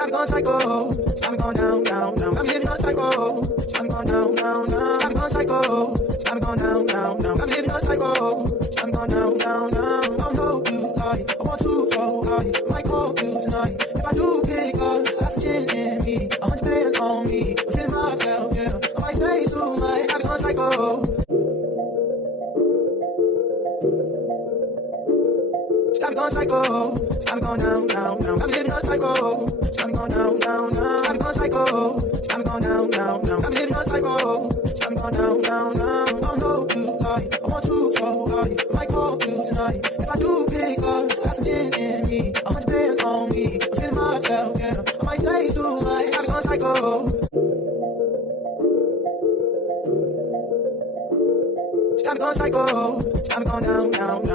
got me going psycho. Got me going down, down, down. Got me living on psycho. Got me going down, down, down. Got me going psycho. Got me going down, down, down. Got me living on psycho. Got me going down, down, down. I know you like. I want to so high. I might call you tonight. If I do pick up, got some gin in me. 100 bands on me. I'm feeling myself, yeah. I might say too much. Got me going psycho. Got me going psycho. Got me going down, down, down. Got me living on psycho. Got me going down, down, down. Got me going psycho. Got me going down, down, down. Got me living on psycho. Got me going down, down, down. I know you like. I want to so high. I might call you tonight. If I do pick up, got some gin in me. 100 bands on me. I'm feeling myself, yeah. I might say too much. Got me going psycho. Got me going psycho. Got me going down, down, down.